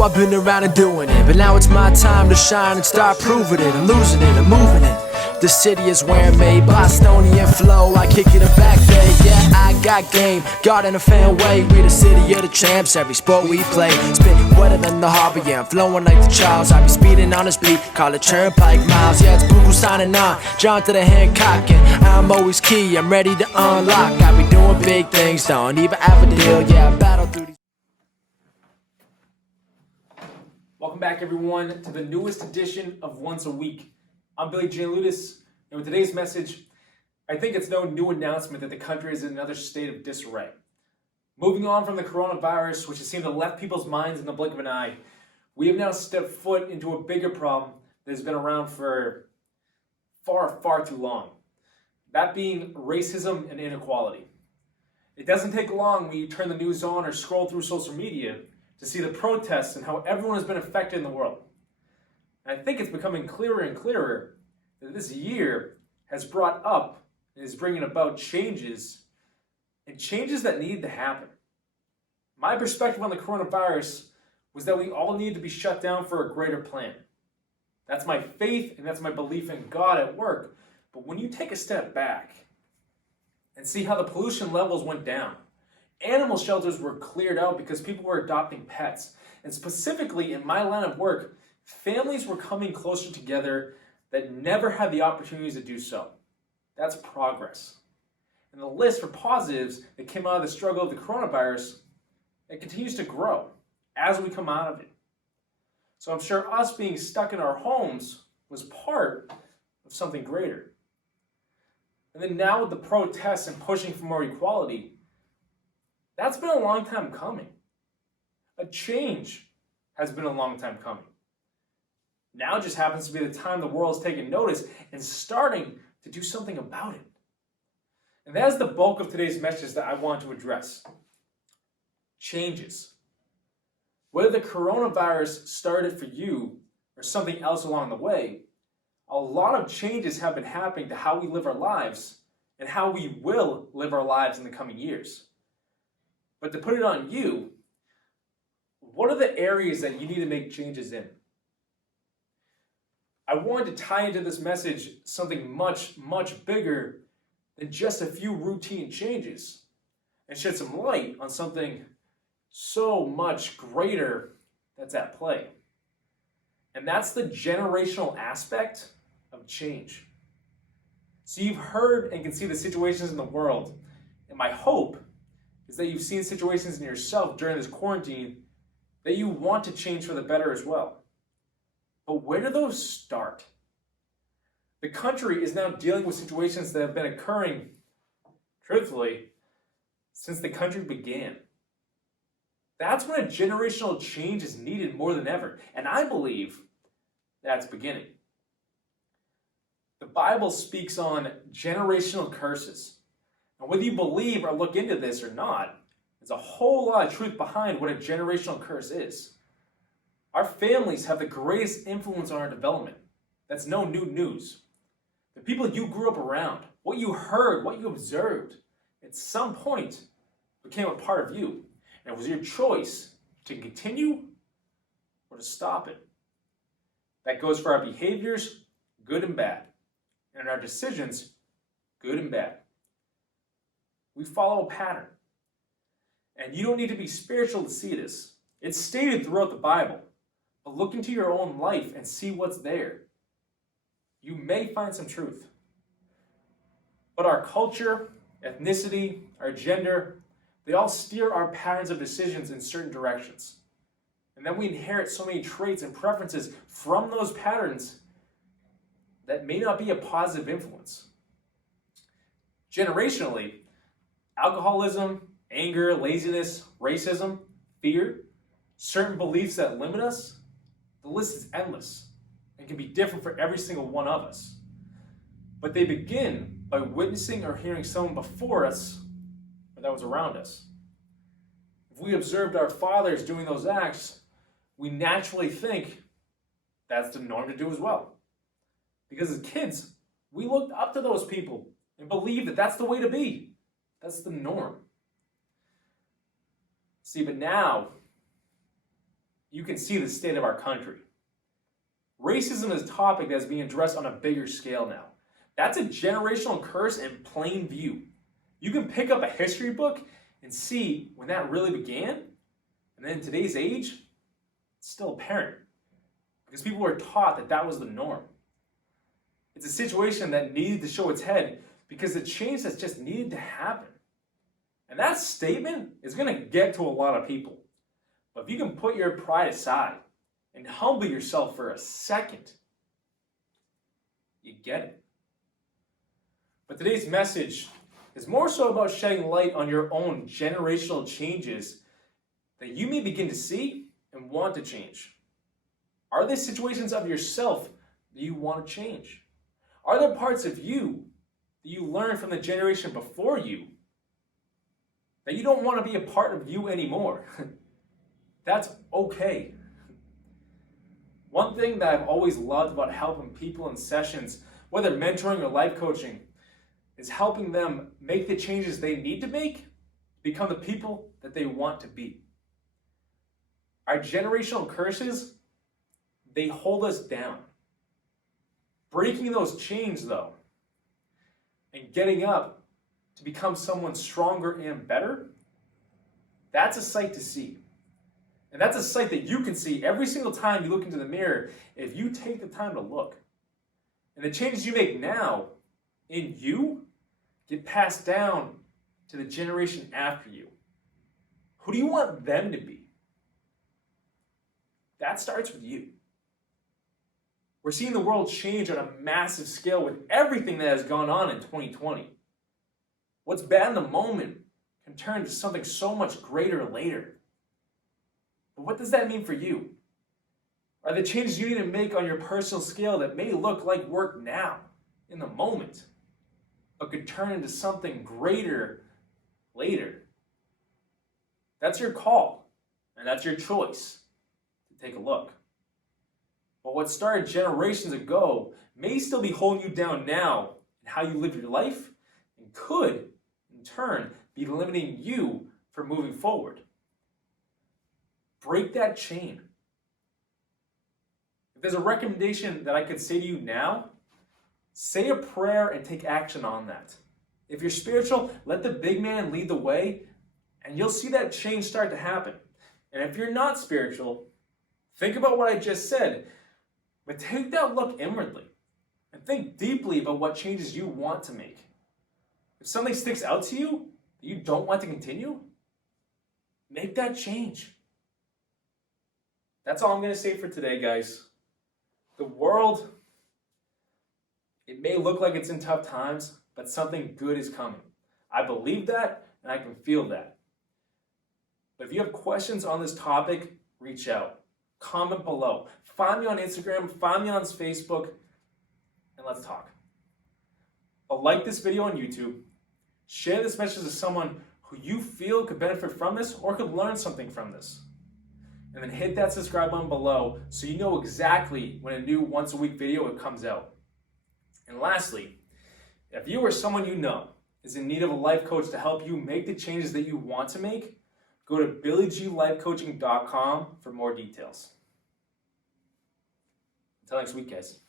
know I've been around and doing it, but now it's my time to shine and start proving it. I'm losing it, I'm moving it. The city is where I'm made, Bostonian flow, I kick it back there. Yeah, I got game, God in a fan way. We the city of the champs, every sport we play. Spit wetter than the harbor, yeah, I'm flowing like the Charles. I be speeding on this beat, call it turnpike miles. Yeah, it's Buku signing on, John to the Hancock, and I'm always key, I'm ready to unlock. I be doing big things, don't even have a deal, yeah, I battle through these. Welcome back, everyone, to the newest edition of Once a Week. I'm Billy J. Ludis, and with today's message, I think it's no new announcement that the country is in another state of disarray. Moving on from the coronavirus, which has seemed to have left people's minds in the blink of an eye, we have now stepped foot into a bigger problem that has been around for far too long. That being racism and inequality. It doesn't take long when you turn the news on or scroll through social media to see the protests and how everyone has been affected in the world. And I think it's becoming clearer and clearer that this year has brought up and is bringing about changes, and changes that need to happen. My perspective on the coronavirus was that we all need to be shut down for a greater plan. That's my faith and that's my belief in God at work. But when you take a step back and see how the pollution levels went down, animal shelters were cleared out because people were adopting pets. And specifically in my line of work, families were coming closer together that never had the opportunities to do so. That's progress. And the list for positives that came out of the struggle of the coronavirus, it continues to grow as we come out of it. So I'm sure us being stuck in our homes was part of something greater. And then now with the protests and pushing for more equality, that's been a long time coming. A change has been a long time coming. Now just happens to be the time the world is taking notice and starting to do something about it. And that is the bulk of today's message that I want to address. Changes. Whether the coronavirus started for you or something else along the way, a lot of changes have been happening to how we live our lives and how we will live our lives in the coming years. But to put it on you, what are the areas that you need to make changes in? I wanted to tie into this message something much bigger than just a few routine changes and shed some light on something so much greater that's at play. And that's the generational aspect of change. So you've heard and can see the situations in the world, and my hope is that you've seen situations in yourself during this quarantine that you want to change for the better as well. But where do those start? The country is now dealing with situations that have been occurring, truthfully, since the country began. That's when a generational change is needed more than ever, and I believe that's beginning. The Bible speaks on generational curses. And whether you believe or look into this or not, there's a whole lot of truth behind what a generational curse is. Our families have the greatest influence on our development. That's no new news. The people you grew up around, what you heard, what you observed, at some point became a part of you. And it was your choice to continue or to stop it. That goes for our behaviors, good and bad, and our decisions, good and bad. We follow a pattern. And you don't need to be spiritual to see this. It's stated throughout the Bible. But look into your own life and see what's there. You may find some truth. But our culture, ethnicity, our gender, they all steer our patterns of decisions in certain directions. And then we inherit so many traits and preferences from those patterns that may not be a positive influence. Generationally, alcoholism, anger, laziness, racism, fear, certain beliefs that limit us, the list is endless and can be different for every single one of us. But they begin by witnessing or hearing someone before us or that was around us. If we observed our fathers doing those acts, we naturally think that's the norm to do as well. Because as kids, we looked up to those people and believed that that's the way to be. That's the norm. See, but now, you can see the state of our country. Racism is a topic that is being addressed on a bigger scale now. That's a generational curse in plain view. You can pick up a history book and see when that really began, and then in today's age, it's still apparent because people were taught that that was the norm. It's a situation that needed to show its head because the change that's just needed to happen. And that statement is going to get to a lot of people. But if you can put your pride aside and humble yourself for a second, you get it. But today's message is more so about shedding light on your own generational changes that you may begin to see and want to change. Are there situations of yourself that you want to change? Are there parts of you that you learned from the generation before you that you don't want to be a part of you anymore? That's okay. One thing that I've always loved about helping people in sessions, whether mentoring or life coaching, is helping them make the changes they need to make to become the people that they want to be. Our generational curses, they hold us down. Breaking those chains, though, and getting up to become someone stronger and better, that's a sight to see. And that's a sight that you can see every single time you look into the mirror if you take the time to look. And the changes you make now in you get passed down to the generation after you. Who do you want them to be? That starts with you. We're seeing the world change on a massive scale with everything that has gone on in 2020. What's bad in the moment can turn to something so much greater later. But what does that mean for you? Are the changes you need to make on your personal scale that may look like work now, in the moment, but could turn into something greater later? That's your call, and that's your choice to take a look. But what started generations ago may still be holding you down now in how you live your life and could, in turn, be limiting you from moving forward. Break that chain. If there's a recommendation that I could say to you now, say a prayer and take action on that. If you're spiritual, let the big man lead the way, and you'll see that change start to happen. And if you're not spiritual, think about what I just said, but take that look inwardly and think deeply about what changes you want to make. If something sticks out to you that you don't want to continue, make that change. That's all I'm going to say for today, guys. The world, it may look like it's in tough times, but something good is coming. I believe that, and I can feel that. But if you have questions on this topic, reach out. Comment below. Find me on Instagram, find me on Facebook, and let's talk. But like this video on YouTube, share this message with someone who you feel could benefit from this or could learn something from this. And then hit that subscribe button below so you know exactly when a new once-a-week video comes out. And lastly, if you or someone you know is in need of a life coach to help you make the changes that you want to make, go to billygLifecoaching.com for more details. Until next week, guys.